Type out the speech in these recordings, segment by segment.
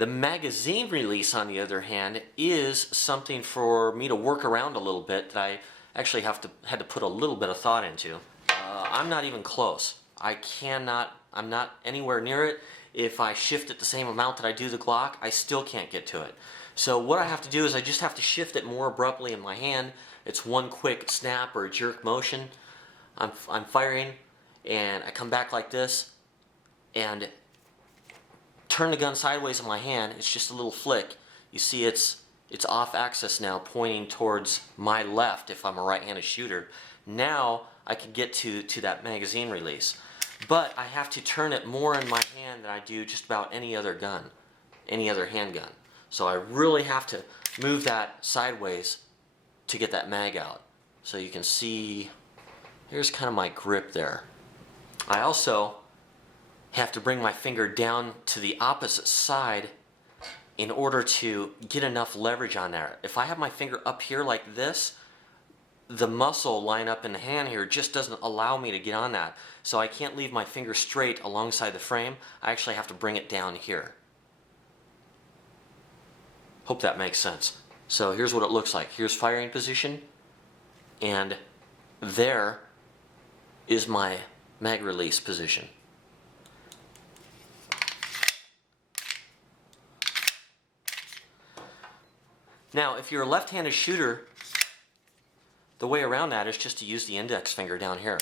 The magazine release, on the other hand, is something for me to work around a little bit that I actually had to put a little bit of thought into. I'm not even close. I'm not anywhere near it. If I shift it the same amount that I do the Glock, I still can't get to it. So what I have to do is I just have to shift it more abruptly in my hand. It's one quick snap or a jerk motion. I'm firing, and I come back like this, and turn the gun sideways in my hand. It's just a little flick. You see it's off axis now, pointing towards my left if I'm a right-handed shooter. Now I can get to that magazine release. But I have to turn it more in my hand than I do just about any other gun, any other handgun. So I really have to move that sideways to get that mag out. So you can see, here's kind of my grip there. I also have to bring my finger down to the opposite side in order to get enough leverage on there. If I have my finger up here like this, the muscle line up in the hand here just doesn't allow me to get on that. So I can't leave my finger straight alongside the frame. I actually have to bring it down here. Hope that makes sense. So here's what it looks like. Here's firing position, and there is my mag release position. Now, if you're a left-handed shooter, the way around that is just to use the index finger down here.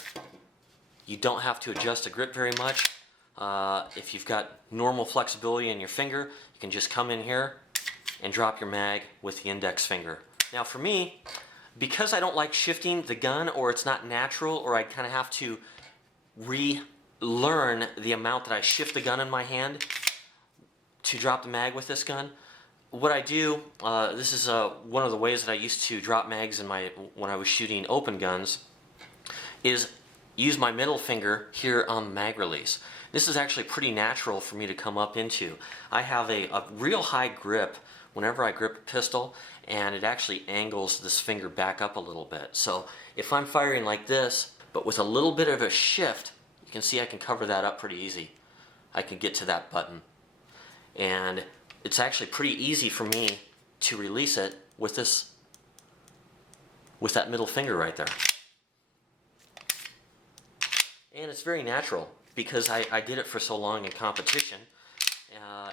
You don't have to adjust the grip very much. If you've got normal flexibility in your finger, you can just come in here and drop your mag with the index finger. Now for me, because I don't like shifting the gun, or it's not natural, or I kind of have to relearn the amount that I shift the gun in my hand to drop the mag with this gun, what I do, this is one of the ways that I used to drop mags when I was shooting open guns, is use my middle finger here on the mag release. This is actually pretty natural for me to come up into. I have a real high grip whenever I grip a pistol, and it actually angles this finger back up a little bit. So if I'm firing like this, but with a little bit of a shift, you can see I can cover that up pretty easy. I can get to that button. And it's actually pretty easy for me to release it with that middle finger right there. And it's very natural because I did it for so long in competition.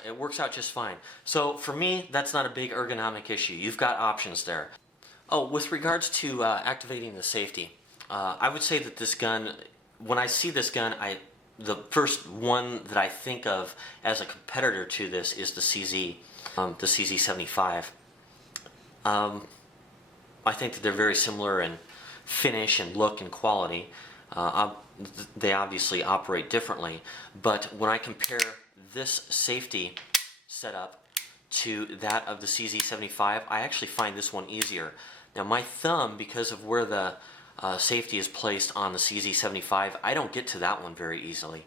It works out just fine. So for me, that's not a big ergonomic issue. You've got options there. Oh, with regards to activating the safety, I would say that this gun, when I see this gun, the first one that I think of as a competitor to this is the CZ, the CZ75. I think that they're very similar in finish and look and quality. They obviously operate differently, but when I compare this safety setup to that of the CZ75, I actually find this one easier. Now my thumb, because of where the safety is placed on the CZ75, I don't get to that one very easily.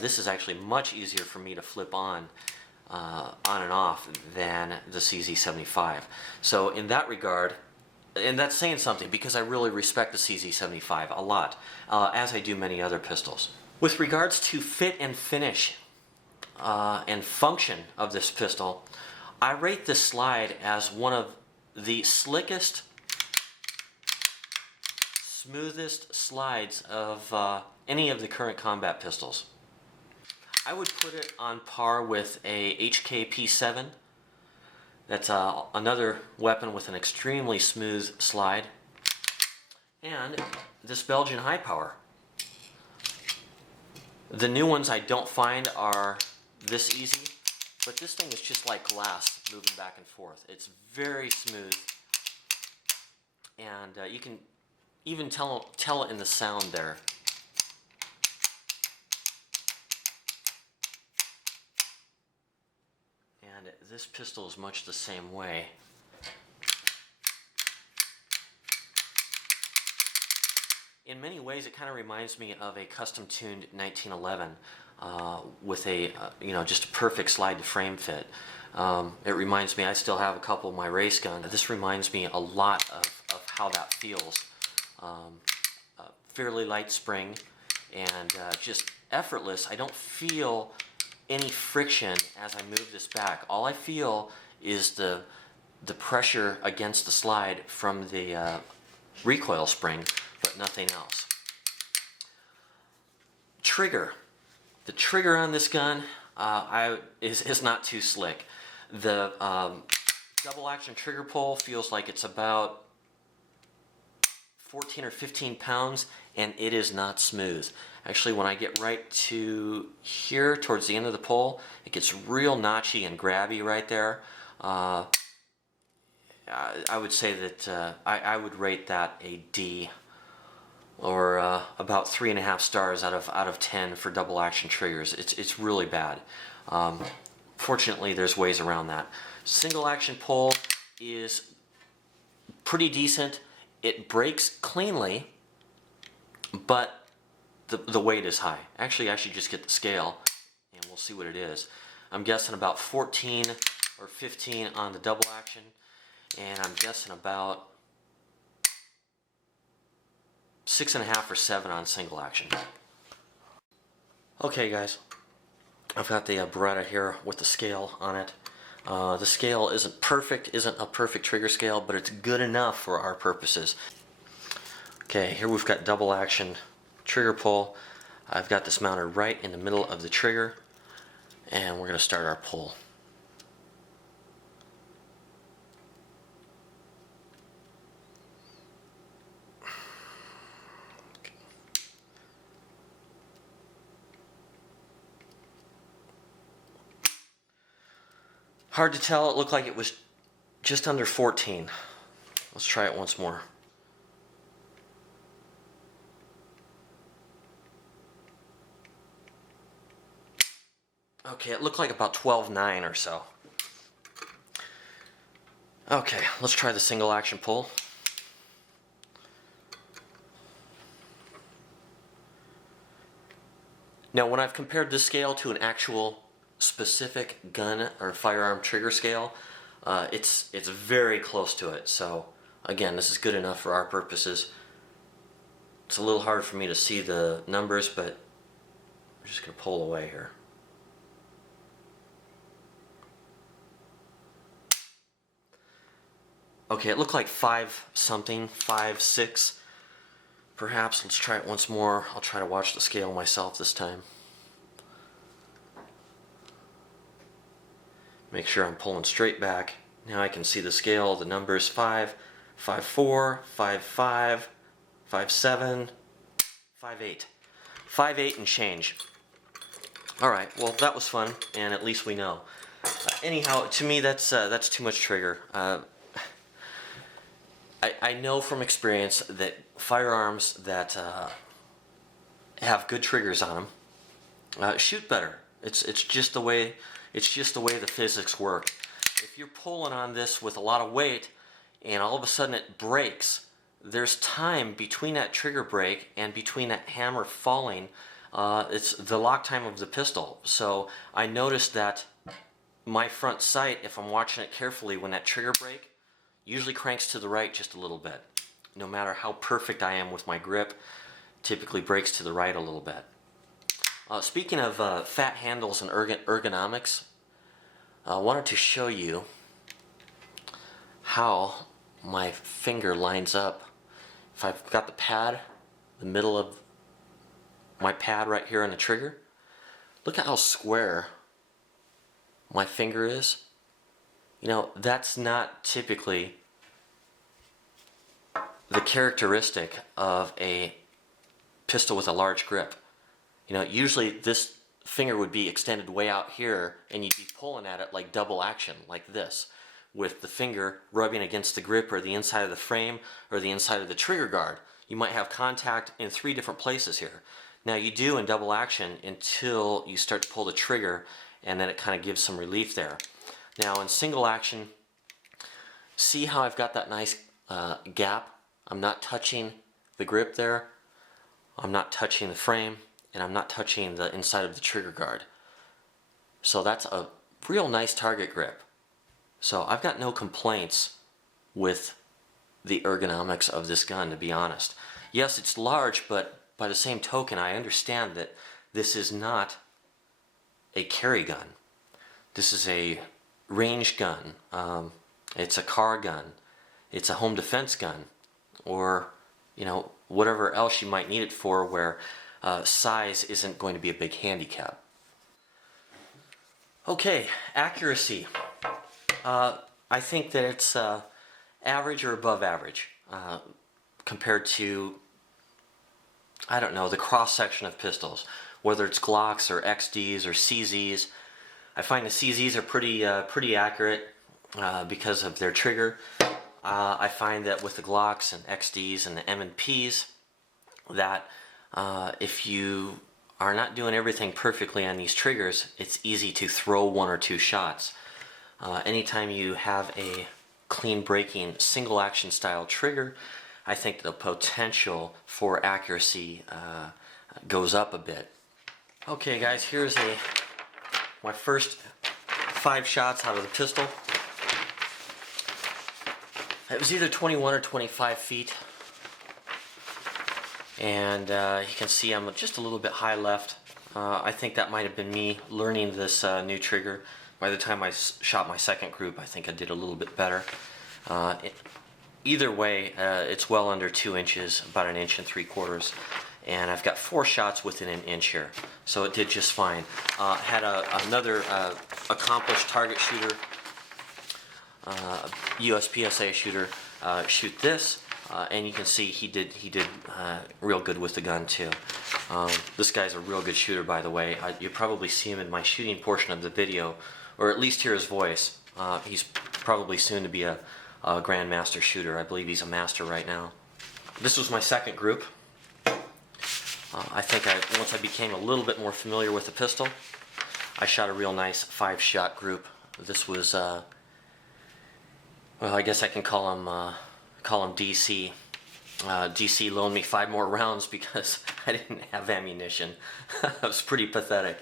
This is actually much easier for me to flip on and off than the CZ75. So in that regard, and that's saying something because I really respect the CZ75 a lot, as I do many other pistols. With regards to fit and finish and function of this pistol, I rate this slide as one of the slickest, smoothest slides of any of the current combat pistols. I would put it on par with a HK-P7. That's another weapon with an extremely smooth slide. And this Belgian High Power. The new ones I don't find are this easy, but this thing is just like glass moving back and forth. It's very smooth, and you can even tell it in the sound there. And this pistol is much the same way. In many ways, it kind of reminds me of a custom-tuned 1911 with a just a perfect slide-to-frame fit. It reminds me, I still have a couple of my race guns. This reminds me a lot of how that feels. Fairly light spring and just effortless. I don't feel any friction as I move this back. All I feel is the pressure against the slide from the recoil spring, but nothing else. Trigger. The trigger on this gun is not too slick. The double action trigger pull feels like it's about 14 or 15 pounds, and it is not smooth. Actually, when I get right to here towards the end of the pull, it gets real notchy and grabby right there. I would say that I would rate that a D, or about 3.5 stars out of 10 for double action triggers. It's really bad. Fortunately, there's ways around that. Single action pull is pretty decent. It breaks cleanly, but the weight is high. Actually, I should just get the scale and we'll see what it is. I'm guessing about 14 or 15 on the double action, and I'm guessing about 6.5 or 7 on single action. Okay guys, I've got the Beretta here with the scale on it. The scale isn't a perfect trigger scale, but it's good enough for our purposes. Okay, here we've got double action trigger pull. I've got this mounted right in the middle of the trigger, and we're going to start our pull. Hard to tell, it looked like it was just under 14. Let's try it once more. Okay, it looked like about 12.9 or so. Okay, let's try the single action pull. Now, when I've compared this scale to an actual specific gun or firearm trigger scale, it's very close to it. So again, this is good enough for our purposes. It's a little hard for me to see the numbers, but I'm just going to pull away here. Okay, it looked like 5 something, 5, 6 perhaps. Let's try it once more. I'll try to watch the scale myself this time. Make sure I'm pulling straight back. Now I can see the scale, the numbers 5, 5.4, 5.5, 5.7, 5.8. 5.8 and change. Alright, well that was fun, and at least we know. Anyhow, to me that's too much trigger. I know from experience that firearms that have good triggers on them shoot better. It's just the way the physics work. If you're pulling on this with a lot of weight and all of a sudden it breaks, there's time between that trigger break and between that hammer falling. It's the lock time of the pistol. So I noticed that my front sight, if I'm watching it carefully, when that trigger break usually cranks to the right just a little bit. No matter how perfect I am with my grip, typically breaks to the right a little bit. Speaking of fat handles and ergonomics, I wanted to show you how my finger lines up. If I've got the pad, the middle of my pad right here on the trigger, look at how square my finger is. You know, that's not typically the characteristic of a pistol with a large grip. You know, usually this finger would be extended way out here and you'd be pulling at it like double action, like this, with the finger rubbing against the grip or the inside of the frame or the inside of the trigger guard. You might have contact in 3 different places here. Now you do in double action until you start to pull the trigger, and then it kind of gives some relief there. Now in single action, see how I've got that nice gap? I'm not touching the grip there, I'm not touching the frame, and I'm not touching the inside of the trigger guard. So that's a real nice target grip. So I've got no complaints with the ergonomics of this gun, to be honest. Yes, it's large, but by the same token, I understand that this is not a carry gun. This is a range gun. It's a car gun. It's a home defense gun, or whatever else you might need it for, where size isn't going to be a big handicap. Okay, accuracy. I think that it's average or above average compared to, I don't know, the cross section of pistols, whether it's Glocks or XDs or CZs. I find the CZs are pretty accurate because of their trigger. I find that with the Glocks and XDs and the M&Ps, that if you are not doing everything perfectly on these triggers, it's easy to throw one or two shots. Anytime you have a clean braking single action style trigger, I think the potential for accuracy goes up a bit. Okay guys, here's my first 5 shots out of the pistol. It was either 21 or 25 feet, and you can see I'm just a little bit high left. I think that might have been me learning this new trigger. By the time I shot my second group, I think I did a little bit better. Either way, it's well under 2 inches, about 1 3/4 inches, and I've got 4 shots within 1 inch here, so it did just fine. Had another accomplished target shooter, USPSA shooter, shoot this, and you can see he did real good with the gun too. This guy's a real good shooter, by the way. You probably see him in my shooting portion of the video, or at least hear his voice. He's probably soon to be a grandmaster shooter. I believe he's a master right now. This was my second group. I think once I became a little bit more familiar with the pistol, I shot a real nice 5-shot group. This was, well, I guess I can call him DC. DC loaned me 5 more rounds because I didn't have ammunition. It was pretty pathetic.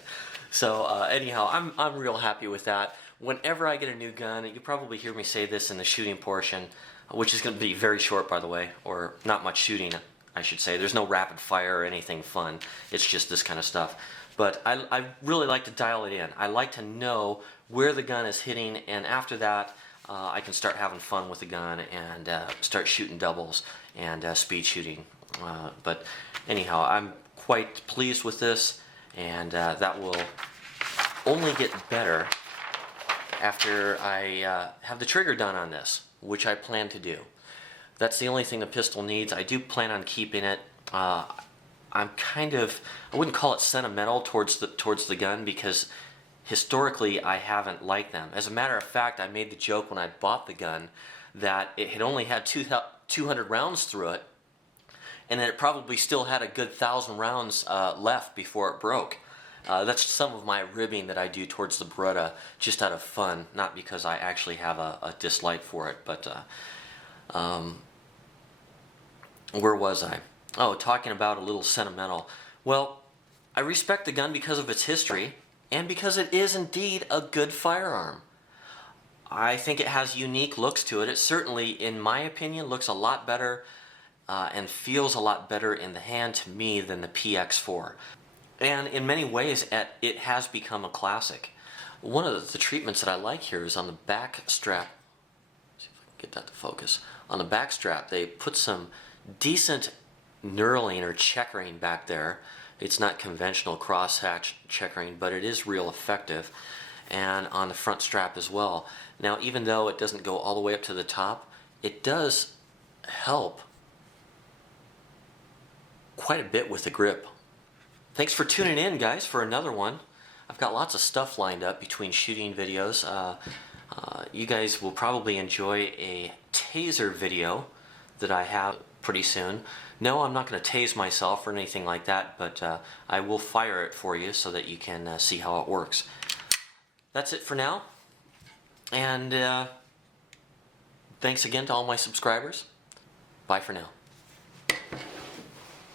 So anyhow, I'm real happy with that. Whenever I get a new gun, you probably hear me say this in the shooting portion, which is going to be very short, by the way, or not much shooting, I should say. There's no rapid fire or anything fun. It's just this kind of stuff. But I really like to dial it in. I like to know where the gun is hitting, and after that, I can start having fun with the gun and start shooting doubles and speed shooting. But anyhow, I'm quite pleased with this, and that will only get better after I have the trigger done on this, which I plan to do. That's the only thing the pistol needs. I do plan on keeping it. I'm kind of, I wouldn't call it sentimental towards the gun, because historically I haven't liked them. As a matter of fact, I made the joke when I bought the gun that it had only had 200 rounds through it, and that it probably still had a good 1,000 rounds left before it broke. That's some of my ribbing that I do towards the Beretta, just out of fun, not because I actually have a dislike for it. But where was I? Oh, talking about a little sentimental. Well, I respect the gun because of its history, and because it is indeed a good firearm. I think it has unique looks to it. It certainly, in my opinion, looks a lot better and feels a lot better in the hand to me than the PX4. And in many ways, it has become a classic. One of the treatments that I like here is on the back strap. Let's see if I can get that to focus. On the back strap, they put some decent knurling or checkering back there. It's not conventional crosshatch checkering, but it is real effective. And on the front strap as well. Now, even though it doesn't go all the way up to the top, it does help quite a bit with the grip. Thanks for tuning in, guys, for another one. I've got lots of stuff lined up between shooting videos. You guys will probably enjoy a taser video that I have pretty soon. No, I'm not going to tase myself or anything like that, but I will fire it for you so that you can see how it works. That's it for now, and thanks again to all my subscribers. Bye for now.